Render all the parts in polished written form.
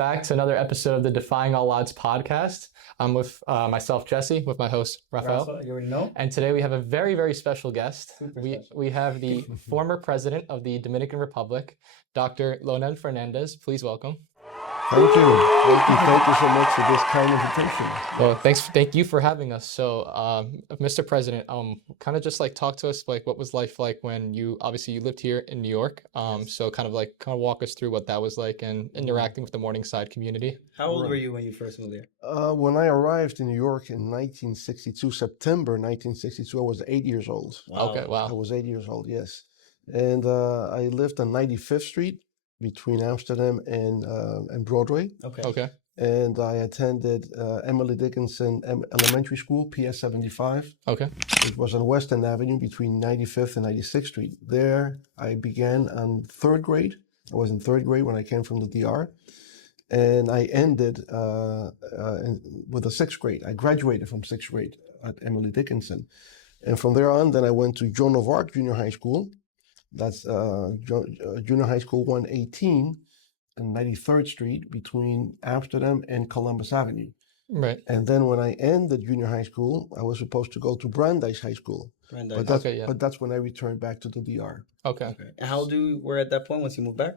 back to another episode of the Defying All Odds Podcast. I'm with myself, Jesse, with my host, Rafael. You already know. And today we have a very, very special guest. Special. We have the former president of the Dominican Republic, Dr. Leonel Fernández. Please welcome. Thank you so much for this kind invitation. Well, thank you for having us. So, Mr. President, kind of just like talk to us, like what was life like when you lived here in New York. So kind of walk us through what that was like and interacting with the Morningside community. How old were you when you first moved there? When I arrived in New York in 1962, September 1962, I was 8 years old. Wow. Okay, wow. I was 8 years old, yes. And I lived on 95th Street between Amsterdam and Broadway. Okay. And I attended Emily Dickinson Elementary School, PS 75. Okay. It was on West End Avenue between 95th and 96th Street. There I began on third grade. I was in third grade when I came from the DR. And I ended with the sixth grade. I graduated from sixth grade at Emily Dickinson. And from there on, then I went to Joan of Arc Junior High School. That's Junior High School 118 and 93rd Street between Amsterdam and Columbus Avenue. Right. And then when I ended junior high school, I was supposed to go to Brandeis High School. But that's when I returned back to the DR. Okay. And how old you were at that point once you moved back?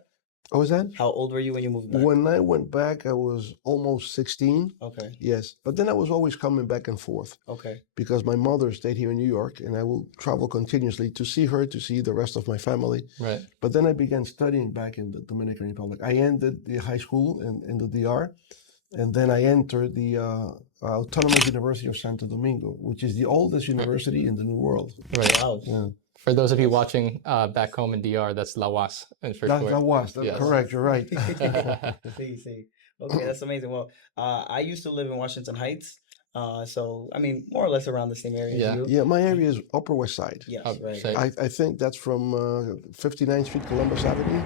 What was that? How old were you when you moved back? When I went back, I was almost 16. Okay. Yes. But then I was always coming back and forth. Okay. Because my mother stayed here in New York, and I will travel continuously to see her, to see the rest of my family. Right. But then I began studying back in the Dominican Republic. I ended the high school in the DR, and then I entered the Autónoma University of Santo Domingo, which is the oldest university in the New World. Right. Wow. Yeah. For those of you watching back home in DR, that's La UAS. That's correct. You're right. See. Okay, that's amazing. Well, I used to live in Washington Heights. So, I mean, more or less around the same area as you. Yeah, my area is Upper West Side. Yes, right. I think that's from 59th Street, Columbus Avenue,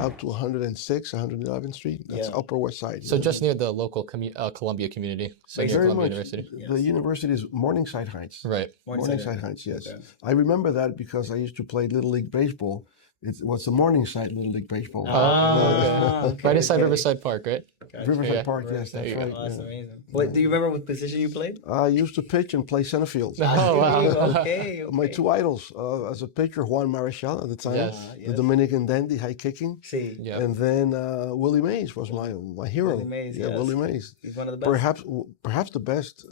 out to 106, 111th Street. That's Upper West Side. So just near the local Columbia community. So near Columbia University. Yes. The university is Morningside Heights. Right. Morningside Heights, yes. Okay. I remember that because I used to play Little League Baseball. It was the Morningside Little League Baseball. Okay. Right inside Riverside Park, right? Gotcha. Riverside Park, yes, that's right. Oh, that's amazing. What, do you remember what position you played? I used to pitch and play center field. Oh, wow. Okay. My two idols, as a pitcher, Juan Marechal at the time, the Dominican dandy, high kicking. And then Willie Mays was my hero. Willie Mays, Willie Mays. He's one of the best. Perhaps the best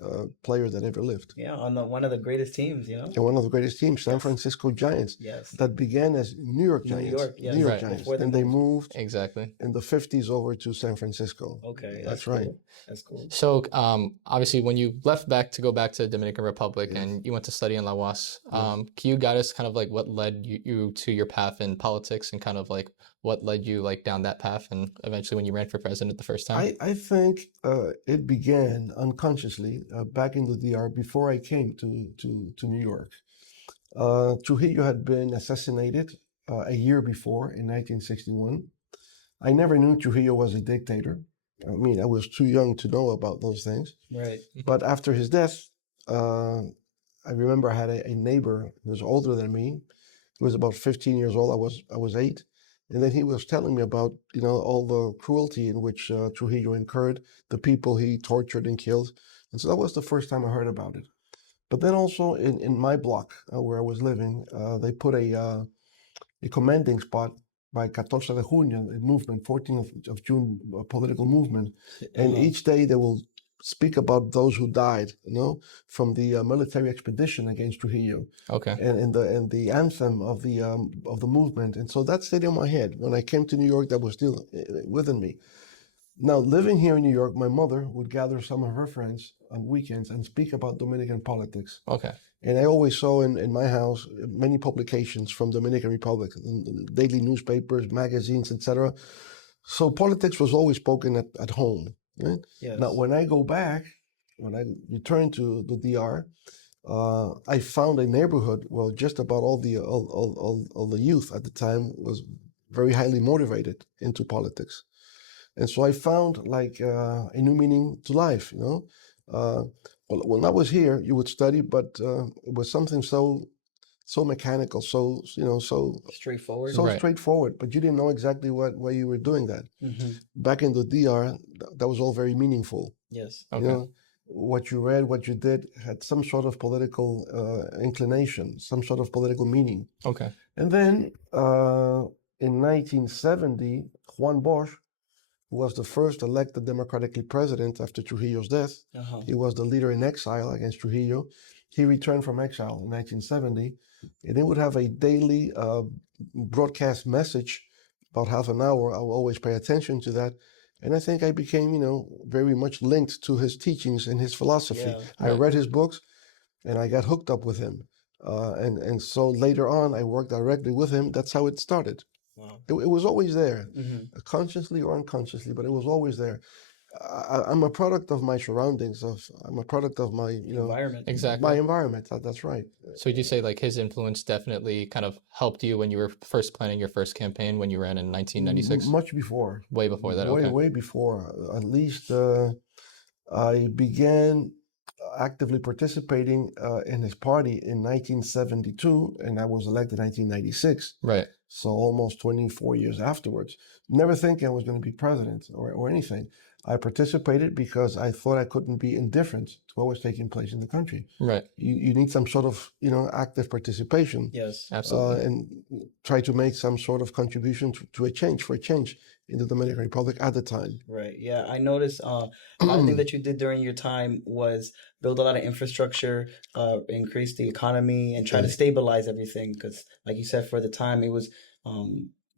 player that ever lived. Yeah, on one of the greatest teams, you know? And one of the greatest teams, San Francisco Giants. Yes. That began as New York Giants. New York Giants. And they moved in the 50s over to San Francisco. Okay. That's right. Cool. That's cool. So obviously when you left back to go back to the Dominican Republic and you went to study in La UAS, can you guide us kind of like what led you to your path in politics and kind of like what led you like down that path and eventually when you ran for president the first time? I think it began unconsciously back in the DR before I came to New York. Trujillo had been assassinated a year before in 1961. I never knew Trujillo was a dictator. I mean, I was too young to know about those things. Right. But after his death, I remember I had a neighbor who was older than me. He was about 15 years old. I was 8. And then he was telling me about, all the cruelty in which Trujillo incurred, the people he tortured and killed. And so that was the first time I heard about it. But then also in my block where I was living, they put a commending spot by 14 de Junio, a movement, 14th of June, a political movement. And each day they will speak about those who died, from the military expedition against Trujillo. Okay. And the anthem of the movement. And so that stayed in my head. When I came to New York, that was still within me. Now, living here in New York, my mother would gather some of her friends on weekends and speak about Dominican politics. Okay. And I always saw in my house many publications from Dominican Republic, daily newspapers, magazines, etc. So politics was always spoken at home. Right? Yes. Now, when I go back, when I return to the DR, I found a neighborhood. Well, just about all the youth at the time was very highly motivated into politics, and so I found like a new meaning to life. Well, when I was here, you would study, but it was something so so mechanical, so Straightforward. so Right. straightforward. But you didn't know exactly why you were doing that. Hmm. Back in the DR, that was all very meaningful. Yes. Okay. You know, what you read, what you did had some sort of political inclination, some sort of political meaning. Okay. And then in 1970, Juan Bosch, who was the first elected democratically president after Trujillo's death, Uh-huh. he was the leader in exile against Trujillo. He returned from exile in 1970, and he would have a daily broadcast message, about half an hour. I will always pay attention to that. And I think I became, very much linked to his teachings and his philosophy. Yeah. I Right. read his books, and I got hooked up with him. And so later on, I worked directly with him. That's how it started. Wow. It was always there, Hmm. consciously or unconsciously, but it was always there. I'm a product of my surroundings. I'm a product of my, Environment. Exactly. my environment. That's right. So would you say like his influence definitely kind of helped you when you were first planning your first campaign when you ran in 1996? Much before. Way before that. Way, Okay. way before. At least I began actively participating in his party in 1972, and I was elected in 1996. Right. So almost 24 years afterwards. Never thinking I was going to be president or anything. I participated because I thought I couldn't be indifferent to what was taking place in the country. Right. You need some sort of, active participation. Yes. Absolutely. And try to make some sort of contribution for a change in the Dominican Republic at the time. Right. Yeah. I noticed one thing that you did during your time was build a lot of infrastructure, increase the economy, and try to stabilize everything. Because, like you said, for the time, it was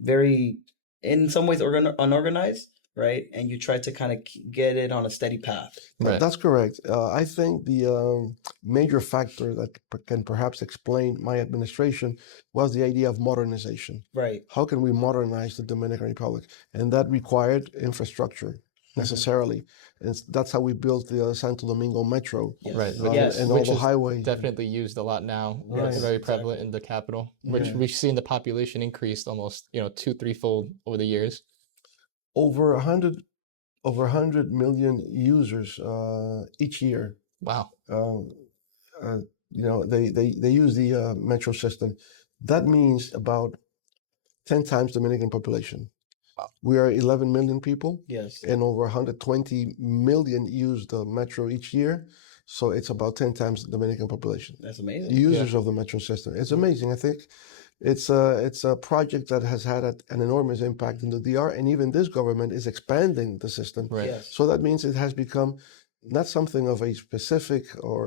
very, in some ways, unorganized, right? And you tried to kind of get it on a steady path. Right. That's correct. I think the major factor that can perhaps explain my administration was the idea of modernization. Right. How can we modernize the Dominican Republic? And that required infrastructure necessarily. And that's how we built the Santo Domingo Metro. Yes. Right. Yes. And all Which the is highways. definitely used a lot now. Right. It's very prevalent in the capital, which Yeah. we've seen the population increased almost, 2-3-fold over the years. Over 100 million users each year. Wow. They use the metro system. That means about 10 times Dominican population. Wow. We are 11 million people, Yes. and over 120 million use the metro each year. So it's about 10 times the Dominican population. That's amazing. Users of the metro system. It's amazing. I think it's a project that has had an enormous impact in the DR, and even this government is expanding the system. Right. Yes. So that means it has become not something of a specific or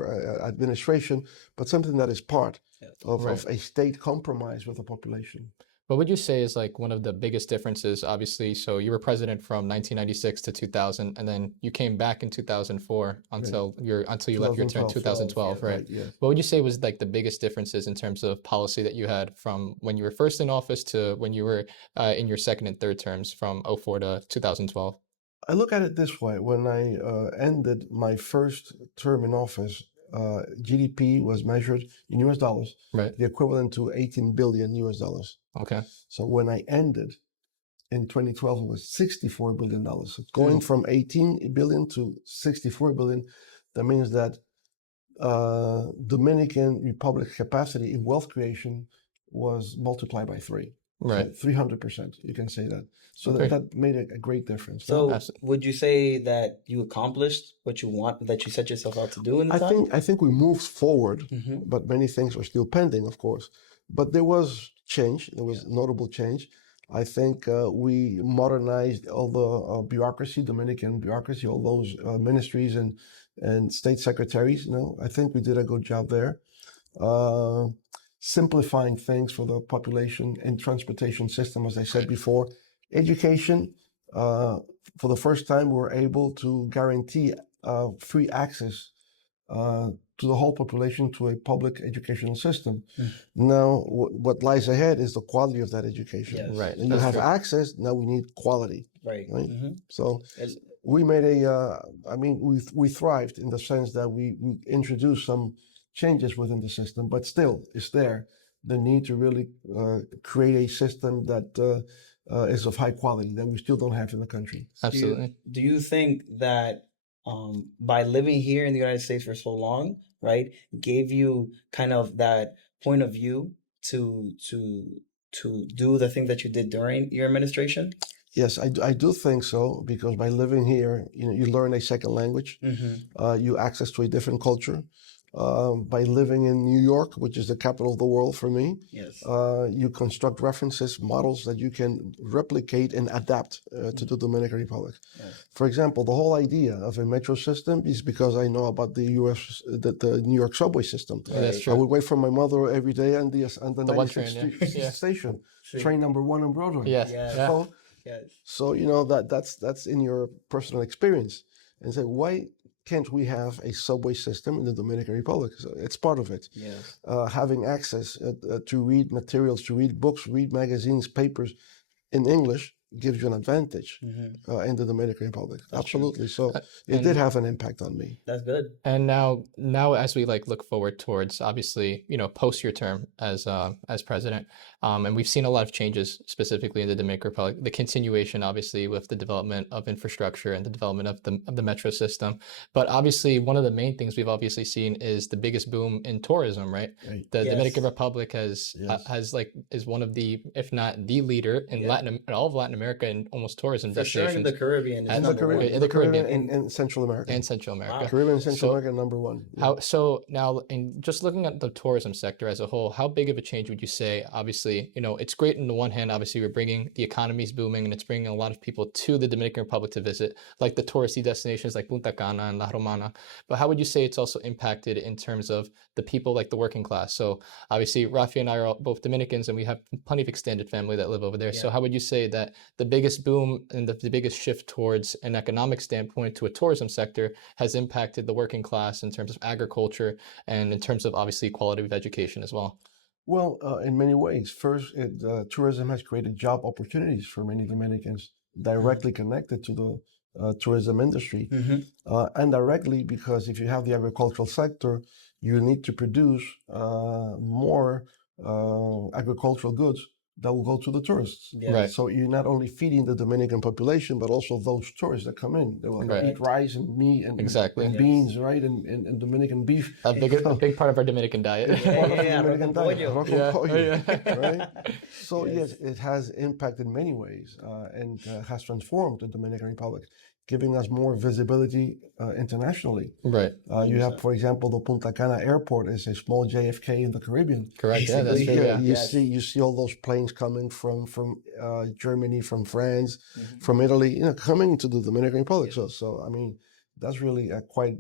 administration, but something that is part of a state compromise with the population. What would you say is like one of the biggest differences? Obviously, so you were president from 1996 to 2000, and then you came back in 2004 until you left your term in 2012, right? Yeah. What would you say was like the biggest differences in terms of policy that you had from when you were first in office to when you were in your second and third terms from 2004 to 2012? I look at it this way. When I ended my first term in office, GDP was measured in US dollars, Right. the equivalent to 18 billion US dollars. Okay. So when I ended in 2012, it was $64 billion. So going from 18 billion to 64 billion, that means that Dominican Republic capacity in wealth creation was multiplied by 3. Right. So 300%, you can say that. So Okay. that made a great difference. So Absolutely. would you say that you accomplished what you set yourself out to do in the time? I think we moved forward, Mhm. but many things are still pending, of course. But there was change. There was notable change. I think we modernized all the bureaucracy, Dominican bureaucracy, all those ministries and state secretaries. I think we did a good job there. Simplifying things for the population and transportation system, as I said before. Education, for the first time, we were able to guarantee free access to the whole population to a public educational system. Now, what lies ahead is the quality of that education. Yes. Right. And you That's have true. access, now we need quality. Right. Right. Mhm. So And- we made we thrived in the sense that we introduced some changes within the system, but still it's there, the need to really create a system that is of high quality that we still don't have in the country. Absolutely. Do you think that by living here in the United States for so long, right, gave you kind of that point of view to do the thing that you did during your administration? Yes, I do think so, because by living here, you learn a second language. You access to a different culture. By living in New York, which is the capital of the world for me, Yes. You construct references, models that you can replicate and adapt to the Dominican Republic. Yes. For example, the whole idea of a metro system is because I know about the the New York subway system. That's I true. would wait for my mother every day on the one 96th train, Street yeah. station, See. train number 1 on Broadway. Yes. Yes. Yeah. So, Yes. so that's in your personal experience, and say, why can't we have a subway system in the Dominican Republic? So it's part of it. Yes. Having access to read materials, to read books, read magazines, papers in English gives you an advantage in the Dominican Republic. Absolutely. So it did have an impact on me. That's good. And now as we like look forward towards, obviously, post your term as president, and we've seen a lot of changes specifically in the Dominican Republic, the continuation obviously with the development of infrastructure and the development of the metro system. But obviously one of the main things we've obviously seen is the biggest boom in tourism, right? The Yes. Dominican Republic is one of the, if not the leader in all of Latin America in almost tourism For sure, destinations. in the Caribbean. In the Caribbean and Central America. And Central America. Caribbean and Central So- America, number one. How so now, in just looking at the tourism sector as a whole, how big of a change would you say? Obviously, it's great on the one hand. Obviously, we're bringing the economy's booming, and it's bringing a lot of people to the Dominican Republic to visit, like the touristy destinations like Punta Cana and La Romana. But how would you say it's also impacted in terms of the people, like the working class? So obviously, Rafi and I are both Dominicans, and we have plenty of extended family that live over there. So how would you say that the biggest boom and the biggest shift towards an economic standpoint to a tourism sector has impacted the working class in terms of agriculture and in terms of obviously quality of education as well? Well, in many ways. First, tourism has created job opportunities for many Dominicans directly connected to the tourism industry. And directly because if you have the agricultural sector, you need to produce more agricultural goods that will go to the tourists. Yeah. Right. So you're not only feeding the Dominican population, but also those tourists that come in. They will Right. eat rice and meat and, Exactly. and Yes. beans, right? And Dominican beef. A big part of our Dominican diet. It's part of the Yeah, Dominican arroz con diet, pollo. arroz con pollo, Yeah. right? So Yes. yes, it has impacted in many ways and has transformed the Dominican Republic, giving us more visibility internationally. Right. You have, for example, the Punta Cana airport is a small JFK in the Caribbean. Correct. Yeah, that's Basically, true. Yeah, Yeah. you see all those planes coming from Germany, from France, from Italy, coming to the Dominican Republic. So I mean, that's really quite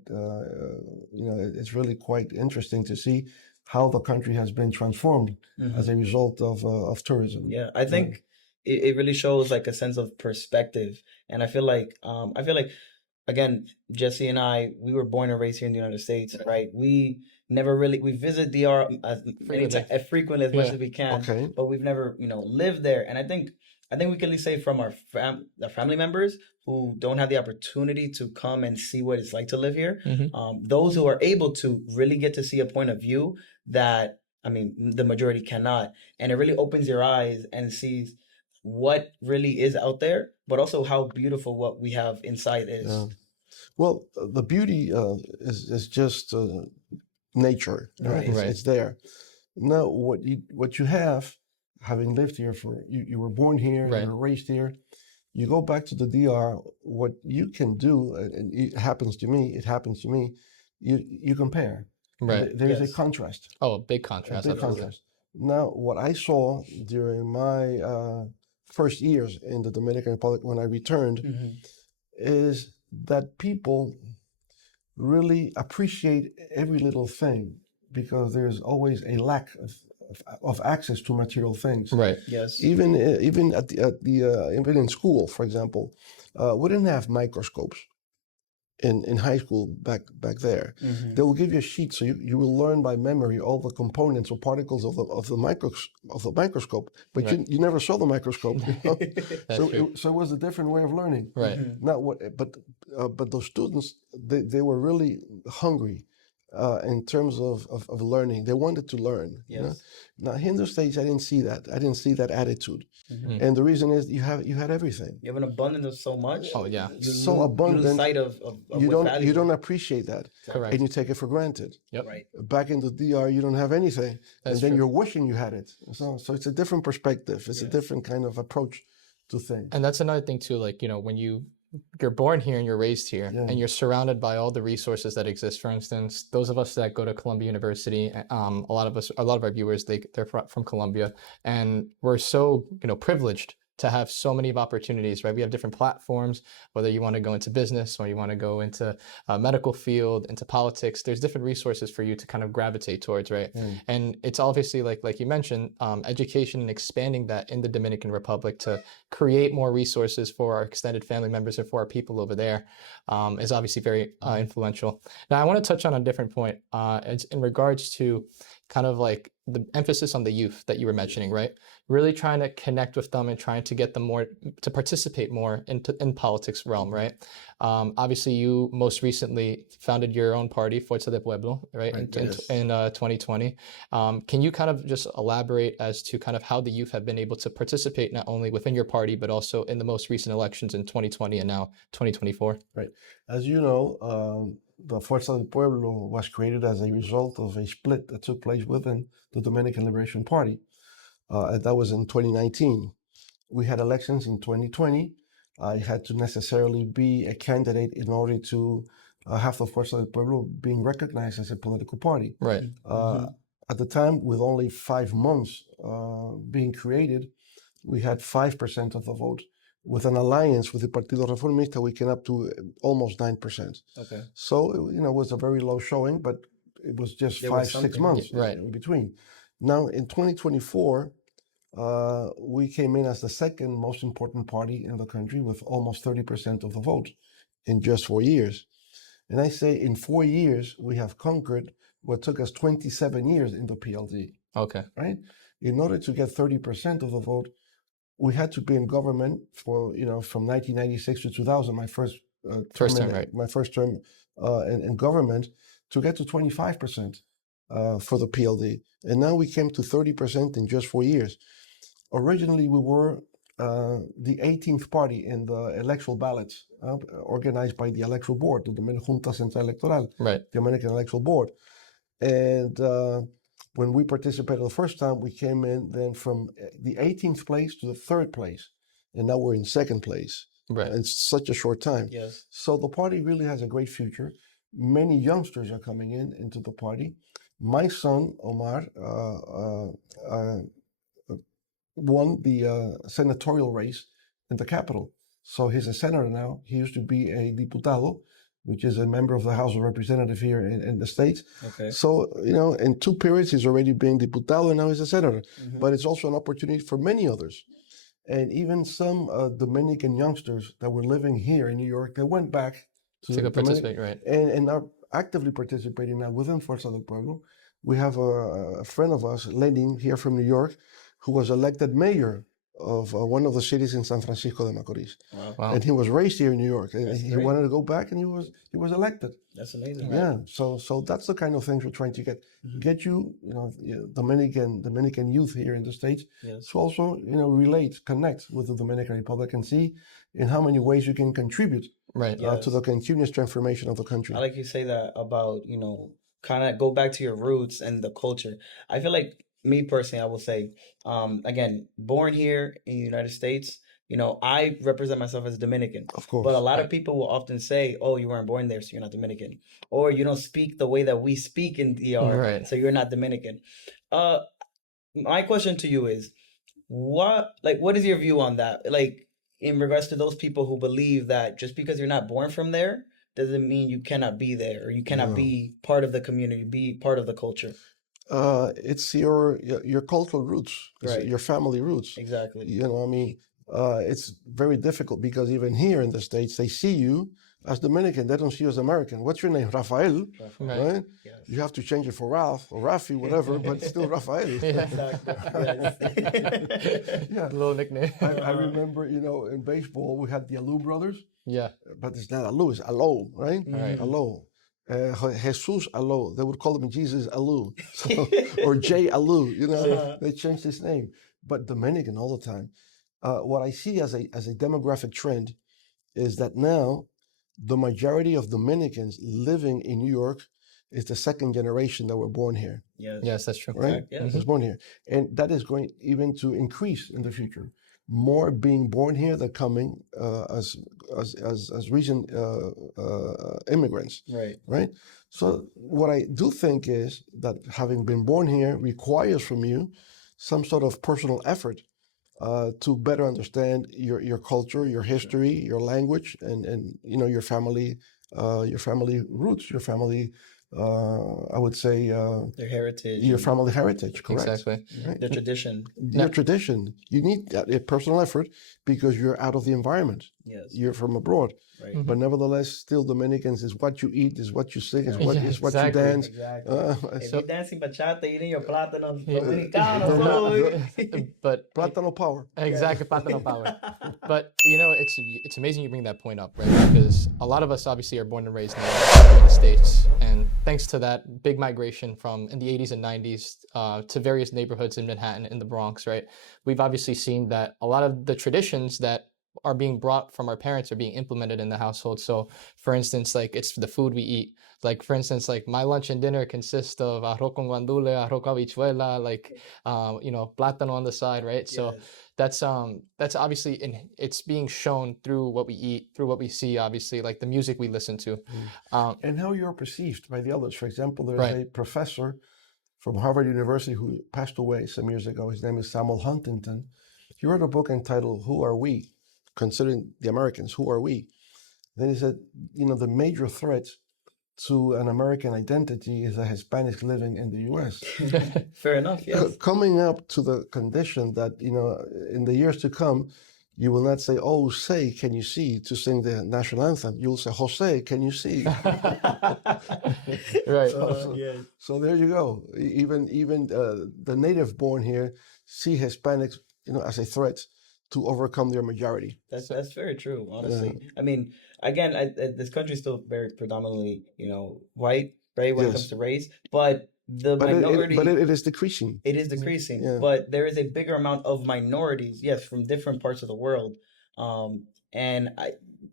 it's really quite interesting to see how the country has been transformed as a result of tourism. Yeah, I think it really shows like a sense of perspective, and I feel like again, Jesse and I, we were born and raised here in the United States, right? We never really we visit DR as frequently as much as we can, Okay. but we've never lived there, and I think we can at least say from our family members who don't have the opportunity to come and see what it's like to live here, those who are able to really get to see a point of view that the majority cannot, and it really opens your eyes and sees what really is out there, but also how beautiful what we have inside is. Yeah. Well, the beauty is just nature, right? Right. It's there. Now, what you have, having lived here you were born here, Right. you were raised here. You go back to the DR. What you can do, and it happens to me. You compare. Right. There is Yes. a contrast. Oh, big contrast. A big Absolutely. contrast. Now, what I saw during my first years in the Dominican Republic when I returned is that people really appreciate every little thing because there's always a lack of access to material things. Right. Yes. Even even in school, for example, we didn't have microscopes in high school back there. They will give you a sheet, so you will learn by memory all the components or particles of the microscope, but Right. you never saw the microscope. That's true. So it was a different way of learning. Right. Now but those students they were really hungry in terms of learning. They wanted to learn. Yes. You know? Now, here in the States, I didn't see that. I didn't see that attitude. Mhm. And the reason is you had everything. You have an abundance of so much. Oh yeah, So You lose abundant. sight of You what's don't valuable. appreciate that, correct. and you take it for granted. Yep. Right. Back in the DR, you don't have anything, That's and then true. you're wishing you had it. So it's a different perspective. It's a Yes. different kind of approach to things. And that's another thing too, like, when you're born here and you're raised here Yeah. and you're surrounded by all the resources that exist. For instance, those of us that go to Columbia University, a lot of our viewers, they're from Columbia, and we're so, privileged to have so many of opportunities, right? We have different platforms, whether you want to go into business or you want to go into a medical field, into politics, there's different resources for you to kind of gravitate towards, right? And it's obviously like you mentioned, education and expanding that in the Dominican Republic to create more resources for our extended family members and for our people over there is obviously very influential. Now, I want to touch on a different point. It's in regards to kind of like the emphasis on the youth that you were mentioning, right? Really trying to connect with them and trying to get them more to participate more in politics realm, right? Obviously, you most recently founded your own party, Fuerza del Pueblo, right? Right, In yes. 2020. Can you kind of just elaborate as to kind of how the youth have been able to participate not only within your party, but also in the most recent elections in 2020 and now 2024? As you know, the Fuerza del Pueblo was created as a result of a split that took place within the Dominican Liberation Party. And that was in 2019. We had elections in 2020. I had to necessarily be a candidate in order to have the Fuerza del Pueblo being recognized as a political party. Right. At the time, with only 5 months being created, we had 5% of the vote. With an alliance with the Partido Reformista, we came up to almost 9%. Okay. So, it was a very low showing, but it was just There was 5-6 something. months Right. in between. Now, in 2024, we came in as the second most important party in the country with almost 30% of the vote in just 4 years. And I say in 4 years, we have conquered what took us 27 years in the PLD, Okay. right? In order to get 30% of the vote, we had to be in government for, from 1996 to 2000, my first Term, right. my first term in government, to get to 25% for the PLD. And now we came to 30% in just 4 years. Originally, we were the 18th party in the electoral ballots organized by the electoral board, the Dominican Junta Central Electoral, Right. the American Electoral Board. And when we participated the first time, we came in then from the 18th place to the 3rd place. And now we're in 2nd place. Right. In such a short time. Yes. So the party really has a great future. Many youngsters are coming into the party. My son, Omar, won the senatorial race in the capital. So he's a senator now. He used to be a diputado, which is a member of the House of Representatives here in the States. Okay. So, in 2 periods, he's already being diputado and now he's a senator. Mhm. But it's also an opportunity for many others. And even some Dominican youngsters that were living here in New York, they went back To go participate, right. and are actively participating now within Fuerza del Pueblo. We have a friend of us, Lenin, here from New York, who was elected mayor of one of the cities in San Francisco de Macorís. Wow. Wow. And he was raised here in New York. And That's he great. wanted to go back, and he was elected. That's amazing. Yeah. So that's the kind of things we're trying to Mhm. get you, Dominican youth here in the States Yes. to also, relate, connect with the Dominican Republic and see in how many ways you can contribute Right. Yeah. to the continuous transformation of the country. I like you say that about, kind of go back to your roots and the culture. I feel like me personally, I will say, again, born here in the United States, I represent myself as Dominican. Of course. But a lot of people will often say, oh, you weren't born there, so you're not Dominican. Or you don't speak the way that we speak in DR, Right. so you're not Dominican. My question to you is, what is your view on that? Like, in regards to those people who believe that just because you're not born from there, doesn't mean you cannot be there or you cannot No. be part of the community, be part of the culture. It's your cultural roots, it's Right. your family roots. Exactly. It's very difficult because even here in the States, they see you as Dominican. They don't see you as American. What's your name? Rafael, Right. right? Yes. You have to change it for Ralph or Rafi, whatever, but it's still Rafael. Yeah. Exactly. Yes. Yeah. Little nickname. I remember, in baseball, we had the Alou brothers, Yeah. but it's not Alou, it's Alo, right? Right. Alo. Jesus Alou. They would call him Jesus Alou, so, or J Alou. You know, they changed his name. But Dominican all the time. What I see as a demographic trend is that now the majority of Dominicans living in New York is the second generation that were born here. Yes, that's true. Right? Yes. Was born here. And that is going even to increase in the future. More being born here than coming as recent immigrants. Right? So what I do think is that having been born here requires from you some sort of personal effort to better understand your culture, your history, your language, and you know, your family roots, your family. I would say their heritage, your family heritage, correct? Exactly. Right? their tradition. Your tradition. You need a personal effort because you're out of the environment. Yes. You're from abroad. Right. But nevertheless, still Dominicans is what you eat, is what you sing, is what is what you exactly. dance. Exactly. If So, you're dancing bachata, eating your plátano Dominicano. But Plátano power. exactly, plátano power. But you know, it's amazing you bring that point up, right? Because a lot of us obviously are born and raised in the States, and thanks to that big migration from in the 80s and 90s to various neighborhoods in Manhattan, in the Bronx, right? We've obviously seen that a lot of the traditions that are being brought from our parents are being implemented in the household. So for instance, like it's the food we eat. Like for instance, like my lunch and dinner consist of arroz con guandule, arroz con habichuela, like you know, plátano on the side, right? So that's obviously it's being shown through what we eat, through what we see, obviously, like the music we listen to. And how you're perceived by the others. For example, there's Right. a professor from Harvard University who passed away some years ago. His name is Samuel Huntington. He wrote a book entitled "Who Are We?" Considering the Americans, who are we? Then he said, you know, the major threat to an American identity is the Hispanics living in the U.S. Fair enough. Yes. Coming up to the condition that, you know, in the years to come, you will not say, "Oh, say, can you see?" to sing the national anthem. You'll say, "Jose, can you see?" Right. So there you go. Even the native born here see Hispanics, you know, as a threat to overcome their majority. That's very true, honestly. I mean, again, this country is still very predominantly, you know, white, right, when it comes to race, but the minority... it is decreasing. It is decreasing, but there is a bigger amount of minorities, yes, from different parts of the world. And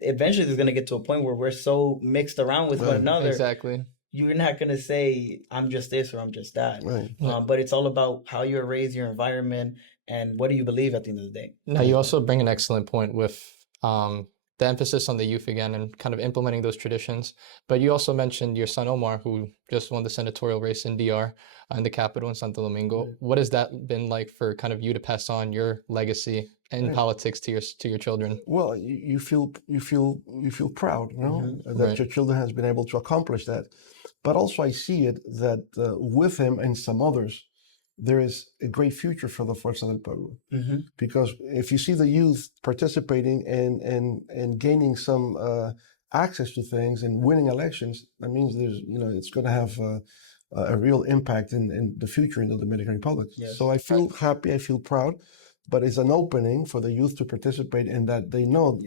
eventually there's going to get to a point where we're so mixed around with one another. Exactly. You're not going to say, I'm just this or I'm just that. Right. But it's all about how you're raised, your environment, and what do you believe at the end of the day. Now, you also bring an excellent point with the emphasis on the youth again and kind of implementing those traditions. But you also mentioned your son, Omar, who just won the senatorial race in DR, in the capital in Santo Domingo. Right. What has that been like for kind of you to pass on your legacy in politics to your children? Well, you feel proud, you know, that your children has been able to accomplish that. But also I see it that with him and some others, there is a great future for the Fuerza del Pueblo. Because if you see the youth participating and gaining some access to things and winning elections, that means there's, you know, it's going to have a real impact in the future in the Dominican Republic. Yes. So I feel happy, I feel proud, but it's an opening for the youth to participate in that they know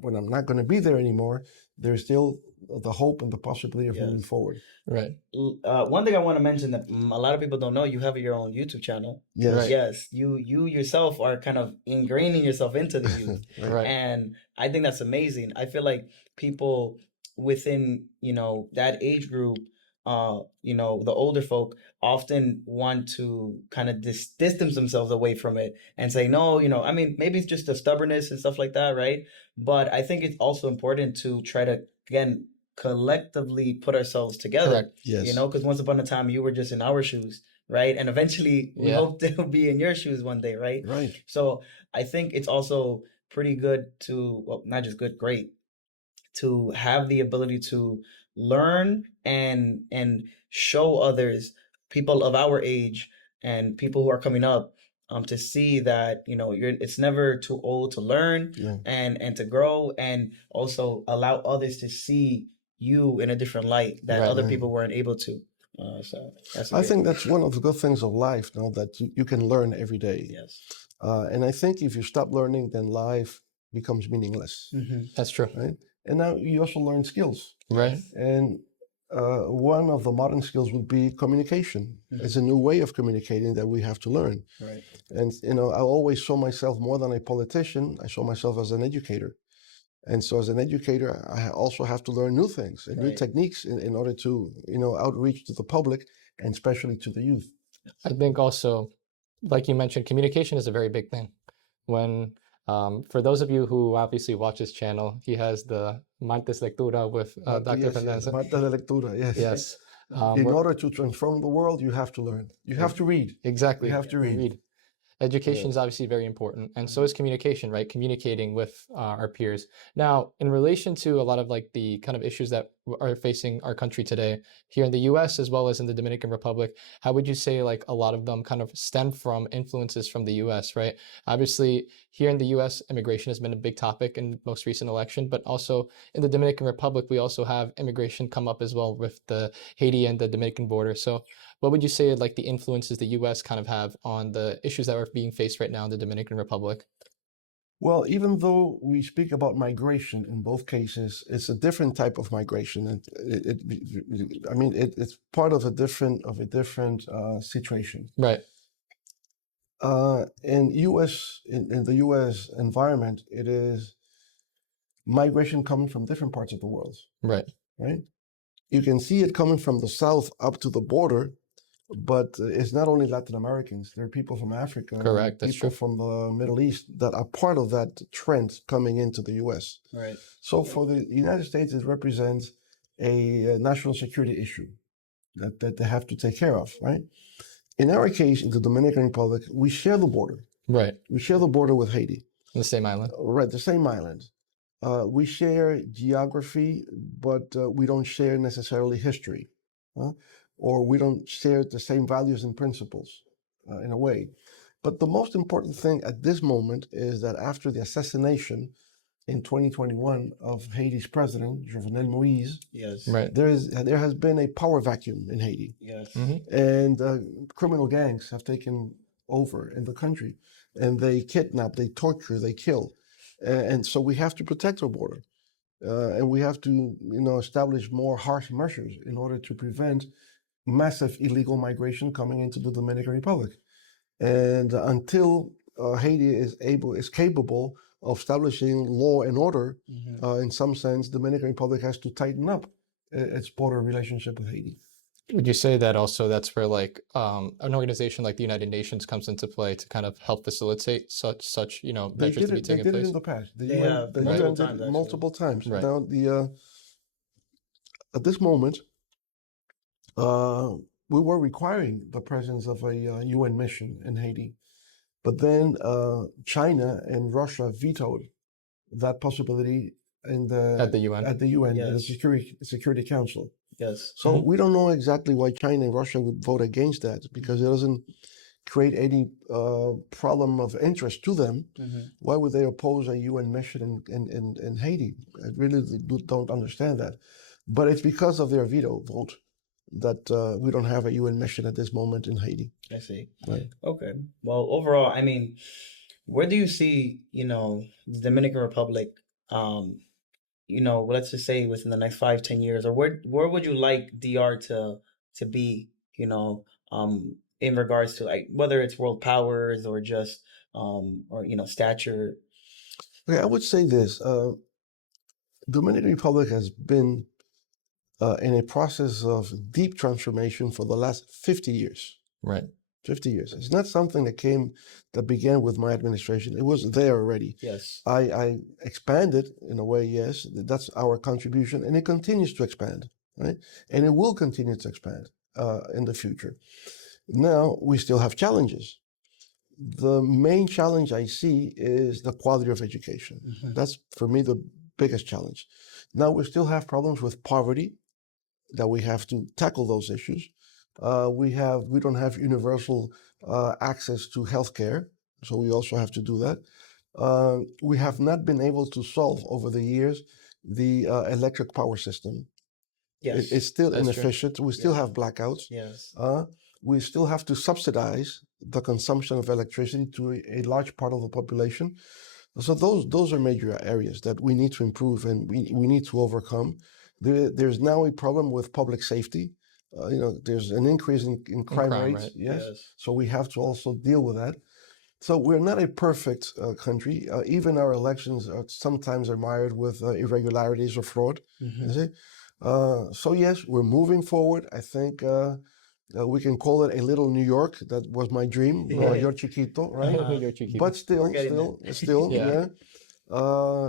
when I'm not going to be there anymore, there's still the hope and the possibility of moving forward. Right. One thing I want to mention that a lot of people don't know, you have your own YouTube channel. Yes. Right. Yes. You yourself are kind of ingraining yourself into the youth. Right. And I think that's amazing. I feel like people within, you know, that age group, you know, the older folk often want to kind of distance themselves away from it and say, no, you know, I mean, maybe it's just the stubbornness and stuff like that, right? But I think it's also important to try to, again, collectively put ourselves together. Correct. Yes. You know, because once upon a time you were just in our shoes, right? And eventually we hope to be in your shoes one day, right? Right. So I think it's also pretty good to, well, not just good, great, to have the ability to learn and show others, people of our age and people who are coming up, to see that, you know, it's never too old to learn and to grow, and also allow others to see you in a different light that other people weren't able to. So that's I think that's one of the good things of life, you know, that you can learn every day. Yes. And I think if you stop learning, then life becomes meaningless. That's true. Right. And now you also learn skills. Right. And one of the modern skills would be communication. It's a new way of communicating that we have to learn. Right. And, you know, I always saw myself more than a politician. I saw myself as an educator. And so as an educator, I also have to learn new things and new techniques in order to, you know, outreach to the public and especially to the youth. I think also, like you mentioned, communication is a very big thing. When, for those of you who obviously watch his channel, he has the Martes Lectura with Dr. Fernández. Martes de Lectura, yes. Yes. In order to transform the world, you have to learn. You have to read. Exactly. You have to read. Education is obviously very important, and so is communication, right? Communicating with our peers. Now, in relation to a lot of like the kind of issues that are facing our country today, here in the U.S. as well as in the Dominican Republic, how would you say like a lot of them kind of stem from influences from the U.S., right? Obviously, here in the U.S., immigration has been a big topic in the most recent election, but also in the Dominican Republic, we also have immigration come up as well with the Haiti and the Dominican border. So what would you say like the influences the U.S. kind of have on the issues that are being faced right now in the Dominican Republic? Well, even though we speak about migration in both cases, it's a different type of migration. It's part of a different situation. Right. In the U.S. environment, it is migration coming from different parts of the world. Right. Right. You can see it coming from the south up to the border. But it's not only Latin Americans. There are people from Africa. Correct, that's people true. from the Middle East that are part of that trend coming into the U.S. Right. So for the United States, it represents a national security issue that they have to take care of, right? In our case, in the Dominican Republic, we share the border. Right. We share the border with Haiti. The same island. Right, the same island. We share geography, but we don't share necessarily history. Or we don't share the same values and principles in a way. But the most important thing at this moment is that after the assassination in 2021 of Haiti's president, Jovenel Moïse, yes, right, there has been a power vacuum in Haiti. Yes. And criminal gangs have taken over in the country, and they kidnap, they torture, they kill. And so we have to protect our border. And we have to, establish more harsh measures in order to prevent massive illegal migration coming into the Dominican Republic. And until Haiti is capable of establishing law and order, in some sense, the Dominican Republic has to tighten up its border relationship with Haiti. Would you say that also that's where like an organization like the United Nations comes into play to kind of help facilitate such measures to be taken place? They did it in the past. They have multiple times. Right. Now at this moment, we were requiring the presence of a UN mission in Haiti, but then China and Russia vetoed that possibility at the UN. At the UN, yes. the Security Council. Yes. So we don't know exactly why China and Russia would vote against that, because it doesn't create any problem of interest to them. Why would they oppose a UN mission in Haiti? I really don't understand that. But it's because of their veto vote that we don't have a UN mission at this moment in Haiti. I see. Right. Okay. Well, overall, I mean, where do you see, the Dominican Republic, let's just say within the next 5-10 years, or where would you like DR to be, in regards to like whether it's world powers or just stature? Okay, I would say this: Dominican Republic has been in a process of deep transformation for the last 50 years. Right. 50 years. It's not something that began with my administration. It was there already. Yes. I expanded in a way, yes. That's our contribution, and it continues to expand, right? And it will continue to expand in the future. Now, we still have challenges. The main challenge I see is the quality of education. That's, for me, the biggest challenge. Now, we still have problems with poverty, that we have to tackle those issues. We don't have universal access to healthcare, so we also have to do that. We have not been able to solve over the years the electric power system. Yes. It's still That's inefficient. We still have blackouts. Yes. We still have to subsidize the consumption of electricity to a large part of the population. So those are major areas that we need to improve and we need to overcome. There's now a problem with public safety. There's an increase in crime rates. Right? Yes. So we have to also deal with that. So we're not a perfect country. Even our elections are sometimes mired with irregularities or fraud. You see? So yes, we're moving forward. I think we can call it a little New York. That was my dream, Nueva York chiquito, right? You're cheeky. But still, Yeah.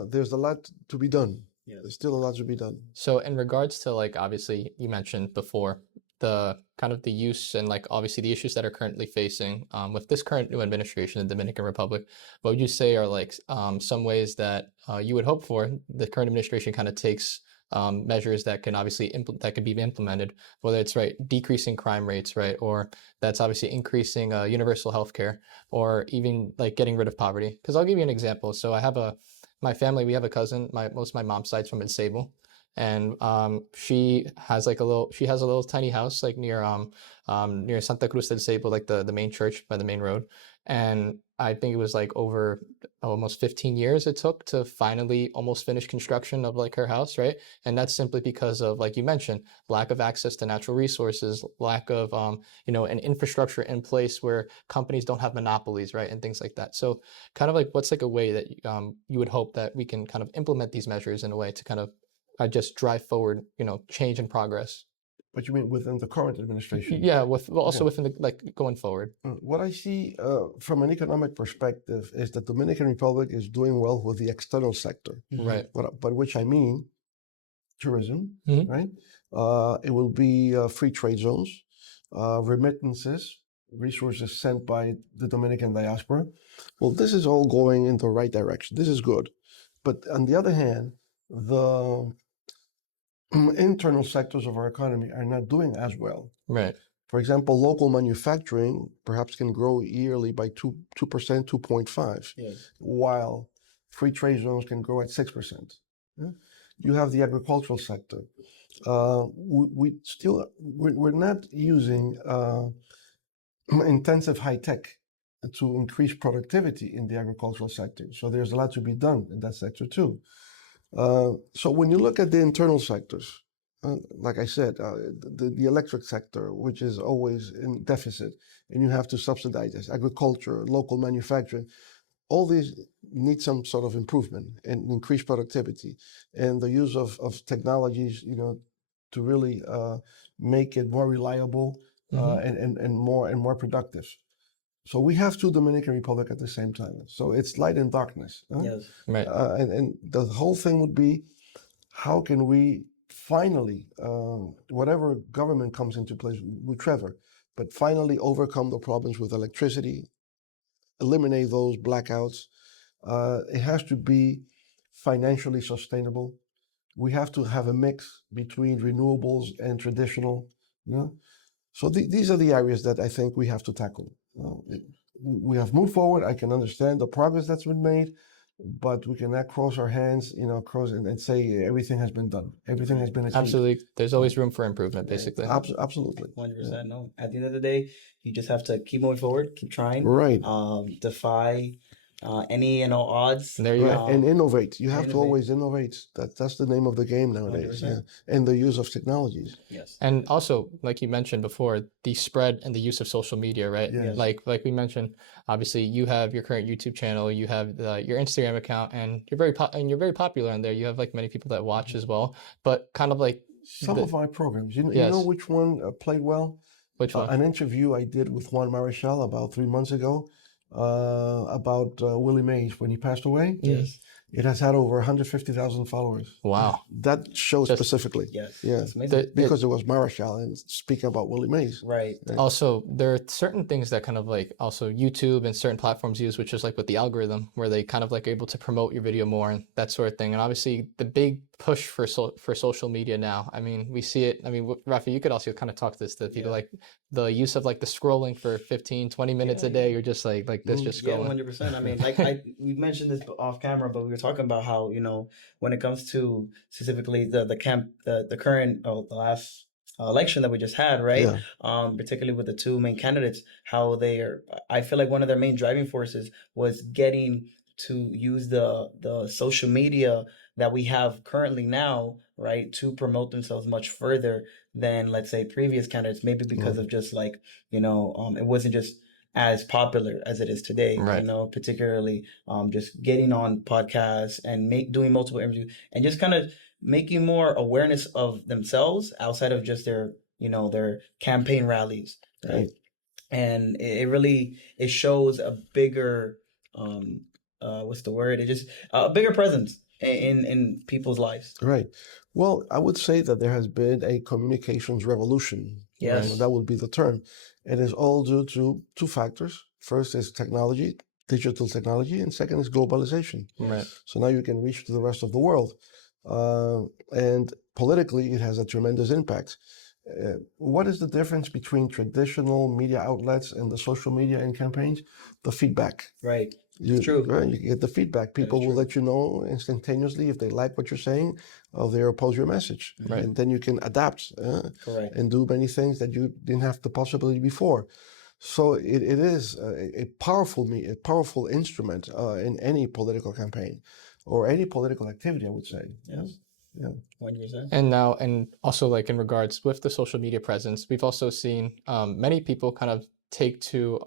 there's a lot to be done. Yes. There's still a lot to be done. So in regards to like, obviously you mentioned before the kind of the use and like obviously the issues that are currently facing with this current new administration in the Dominican Republic, what would you say are like some ways that you would hope for the current administration kind of takes measures that can obviously that could be implemented, whether it's right decreasing crime rates, right, or that's obviously increasing universal health care, or even like getting rid of poverty? Because I'll give you an example. So I have my family, we have a cousin, most of my mom's side's from Sable, and she has a little tiny house like near Santa Cruz del Sable, like the main church by the main road. And I think it was like over almost 15 years it took to finally almost finish construction of like her house, right? And that's simply because of, like you mentioned, lack of access to natural resources, lack of an infrastructure in place where companies don't have monopolies, right, and things like that. So kind of like what's like a way that you would hope that we can kind of implement these measures in a way to kind of just drive forward, change and progress. But you mean within the current administration? Yeah, also within the, like going forward. What I see from an economic perspective is that the Dominican Republic is doing well with the external sector. Right. By which I mean tourism, Mhm. right? It will be free trade zones, remittances, resources sent by the Dominican diaspora. Well, this is all going in the right direction. This is good. But on the other hand, the internal sectors of our economy are not doing as well. Right. For example, local manufacturing perhaps can grow yearly by 2%, 2.5%, while free trade zones can grow at 6%. Yeah? You have the agricultural sector. We're not using intensive high tech to increase productivity in the agricultural sector. So there's a lot to be done in that sector too. So when you look at the internal sectors, like I said, the electric sector, which is always in deficit, and you have to subsidize this, agriculture, local manufacturing, all these need some sort of improvement and increased productivity, and the use of technologies, to really make it more reliable and more productive. So we have two Dominican Republic at the same time. So it's light and darkness. Yes. Right. And the whole thing would be, how can we finally, whatever government comes into place, whichever, but finally overcome the problems with electricity, eliminate those blackouts. It has to be financially sustainable. We have to have a mix between renewables and traditional. So these are the areas that I think we have to tackle. We have moved forward. I can understand the progress that's been made, but we cannot cross our hands, and say everything has been done. Everything has been achieved. Absolutely. There's always room for improvement, basically. Absolutely. 100%. No. At the end of the day, you just have to keep moving forward, keep trying. Right. Defy any and all odds. There you go. And innovate. You have to always innovate. That's the name of the game nowadays. 100%. And the use of technologies. Yes. And also, like you mentioned before, the spread and the use of social media, right? Yes. Like we mentioned, obviously you have your current YouTube channel, you have your Instagram account, and you're very popular on there. You have like many people that watch as well. But kind of like some of my programs, you Yes. know which one played well? Which one? An interview I did with Juan Marichal about 3 months ago about Willie Mays when he passed away. Yes. It has had over 150,000 followers. Wow. That shows specifically. Yes. Yeah. That's amazing. Because it was Marichal and speaking about Willie Mays. Right. Also, there are certain things that kind of like also YouTube and certain platforms use, which is like with the algorithm, where they kind of like able to promote your video more and that sort of thing. And obviously the big push for social media now. I mean, we see it. I mean, Rafi, you could also kind of talk this to people, like the use of like the scrolling for 15, 20 minutes a day. You're just like this, just scrolling. 100%. I mean, like we mentioned this off camera, but we were talking about how, when it comes to specifically the current, the last election that we just had, right? Yeah. Particularly with the two main candidates, how I feel like one of their main driving forces was getting to use the social media that we have currently now, right, to promote themselves much further than, let's say, previous candidates, maybe because of just like, it wasn't just as popular as it is today, Right. particularly just getting on podcasts and doing multiple interviews and just kind of making more awareness of themselves outside of just their campaign rallies, right? And it shows a bigger what's the word? It just a bigger presence in people's lives. Right. Well, I would say that there has been a communications revolution. Yes. That would be the term. It is all due to two factors. First is technology, digital technology, and second is globalization. Right. So now you can reach to the rest of the world. And politically, it has a tremendous impact. What is the difference between traditional media outlets and the social media and campaigns? The feedback. Right. True. Right, you get the feedback. People will let you know instantaneously if they like what you're saying or they oppose your message. Right. And then you can adapt and do many things that you didn't have the possibility before. So it is a powerful instrument in any political campaign or any political activity, I would say. Yes. Yeah. 100%. And also like in regards with the social media presence, we've also seen many people kind of take to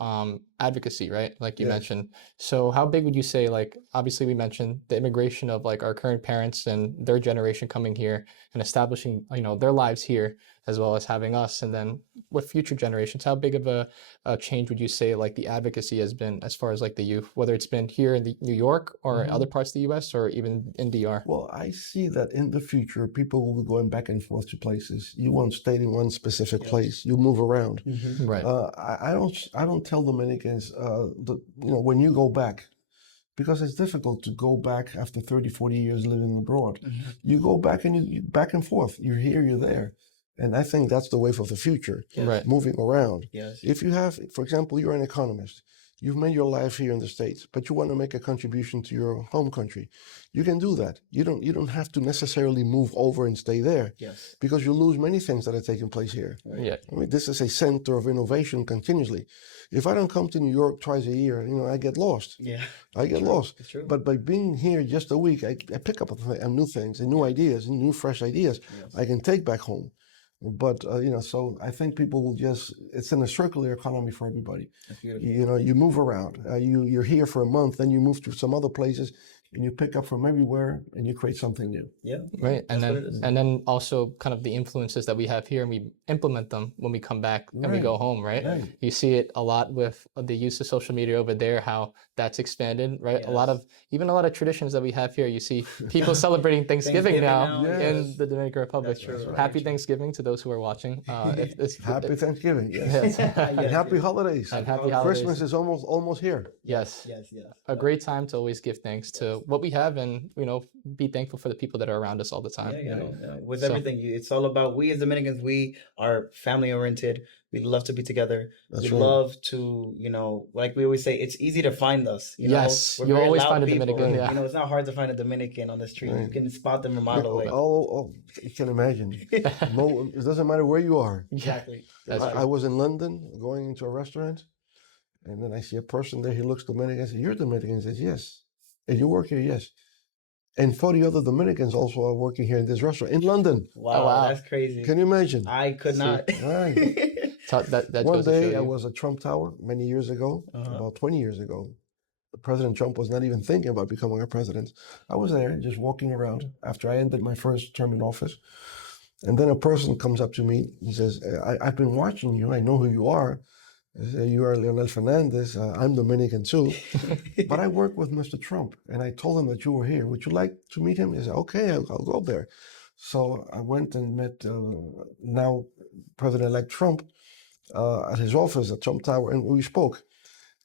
advocacy, right? Like you mentioned. So how big would you say, like, obviously we mentioned the immigration of like our current parents and their generation coming here and establishing, their lives here, as well as having us. And then with future generations, how big of a change would you say like the advocacy has been as far as like the youth, whether it's been here in New York or other parts of the US or even in DR? Well, I see that in the future, people will be going back and forth to places. You won't stay in one specific place. You move around. Right. I don't tell Dominicans, when you go back, because it's difficult to go back after 30, 40 years living abroad. You go back and you back and forth. You're here, you're there. And I think that's the wave of the future, Right. moving around. Yes. If you have, for example, you're an economist, you've made your life here in the States, but you want to make a contribution to your home country, you can do that. You don't have to necessarily move over and stay there. Yes. Because you lose many things that are taking place here. Right. Yeah. I mean, this is a center of innovation continuously. If I don't come to New York twice a year, I get lost. Yeah. I get lost. It's true. But by being here just a week, I pick up on new things and new ideas and new fresh ideas I can take back home. But, so I think people will it's in a circular economy for everybody. That's beautiful. You move around. You're here for a month, then you move to some other places and you pick up from everywhere and you create something new. Yeah. Right. And then also kind of the influences that we have here and we implement them when we come back and we go home, right? You see it a lot with the use of social media over there, how that's expanded, right? Yes. A lot of traditions that we have here. You see people celebrating Thanksgiving now in the Dominican Republic. That's true. Happy Thanksgiving to those who are watching. Happy Thanksgiving. Yes. And happy holidays. And happy holidays. Christmas is almost here. Yes. Yes. A great time to always give thanks to what we have and, be thankful for the people that are around us all the time. Yeah. With everything, it's all about, we as Dominicans, we are family oriented. We love to be together. We love to, like we always say, it's easy to find us. Yes, We're you very always loud find a people. Dominican. Yeah. It's not hard to find a Dominican on the street. You can spot them a mile away. Oh, you can imagine. It doesn't matter where you are. Exactly. I was in London going into a restaurant, and then I see a person there. He looks Dominican. I say, "You're Dominican?" He says, "Yes." "And you work here?" "Yes." And 40 other Dominicans also are working here in this restaurant in London. Wow, that's crazy. Can you imagine? I could not. Right. One day I was at Trump Tower many years ago, about 20 years ago. President Trump was not even thinking about becoming a president. I was there just walking around after I ended my first term in office. And then a person comes up to me. He says, I've been watching you. I know who you are. I say, "You are Leonel Fernández. I'm Dominican too. But I work with Mr. Trump. And I told him that you were here. Would you like to meet him?" He said, "Okay, I'll go up there." So I went and met now President-elect Trump at his office at Trump Tower, and we spoke.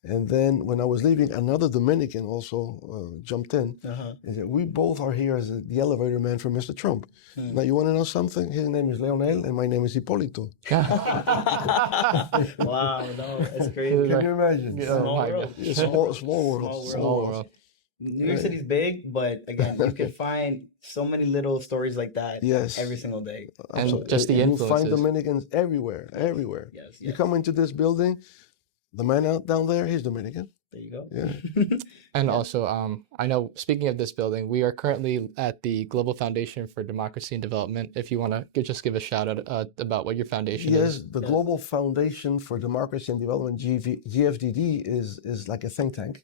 And then when I was leaving, another Dominican also jumped in. And said, "We both are here as the elevator man for Mr. Trump. Now, you want to know something? His name is Leonel, and my name is Hipólito." Wow, no, that's crazy. Can you imagine? Small world. Small world. New York City's big, but again, you can find so many little stories like that every single day. And just the influences. You find Dominicans everywhere. Yes. You come into this building, the man out down there, he's Dominican. There you go. Yeah. And also, I know, speaking of this building, we are currently at the Global Foundation for Democracy and Development. If you want to just give a shout out about what your foundation is. Yes, the Global Foundation for Democracy and Development, GFDD, is like a think tank.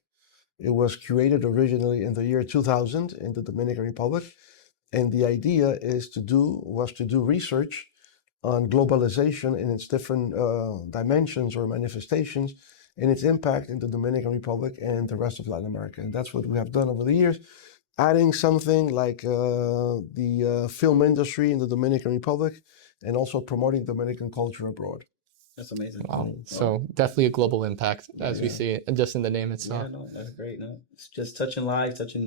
It was created originally in the year 2000 in the Dominican Republic. And the idea was to do research on globalization in its different dimensions or manifestations and its impact in the Dominican Republic and the rest of Latin America. And that's what we have done over the years, adding something like the film industry in the Dominican Republic and also promoting Dominican culture abroad. That's amazing. Wow. So definitely a global impact as we see it, and just in the name itself. Yeah, no, that's great. No, it's just touching lives, touching,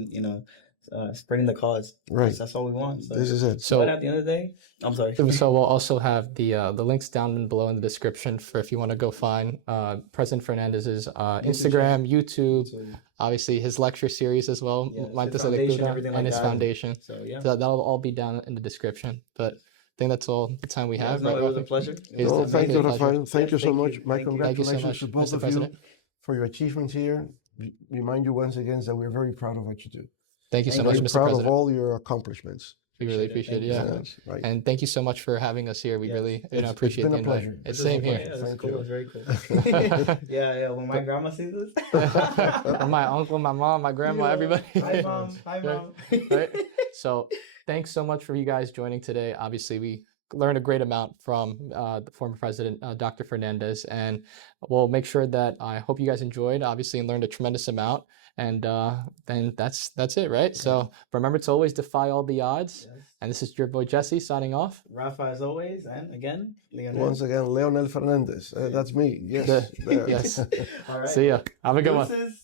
spreading the cause. Right. That's all we want. So. This is it. So But at the end of the day, I'm sorry. So we'll also have the links down below in the description for if you want to go find President Fernandez's Instagram, YouTube, obviously his lecture series as well, Yeah, his foundation, everything and like his that. foundation. So yeah. So that'll all be down in the description. But I think that's all the time we have. No, right, it was a Rafi? pleasure. It's No, a thank you, pleasure. Rafael. Thank you so Thank much. you. My Thank you. Thank you so congratulations much, to both Mr. of President. you for your achievements here. Remind you once again that we're very proud of what you do. Thank you so Thank much, We're Mr. proud of President. all your accomplishments. We really Appreciate appreciate it. it. Yeah. Thank Right. And thank you so much for having us here. We Yes. really It's appreciate been the a invite. pleasure. It's This is same fun. here. Yeah, that's Thank cool. you. It's very cool. yeah. When my grandma sees this. Or my uncle, my mom, my grandma, Yeah. everybody. Hi, mom. Hi, mom. Right? So thanks so much for you guys joining today. Obviously, we learned a great amount from the former president, Dr. Fernandez, and we'll make sure that I hope you guys enjoyed, obviously, and learned a tremendous amount. And then that's it, right? So remember to always defy all the odds. Yes. And this is your boy Jesse signing off. Rafa, as always, and again, Leonel. Once again, Leonel Fernández. That's me. Yes. there. Yes. All right. See ya. Have a good one. Deuces.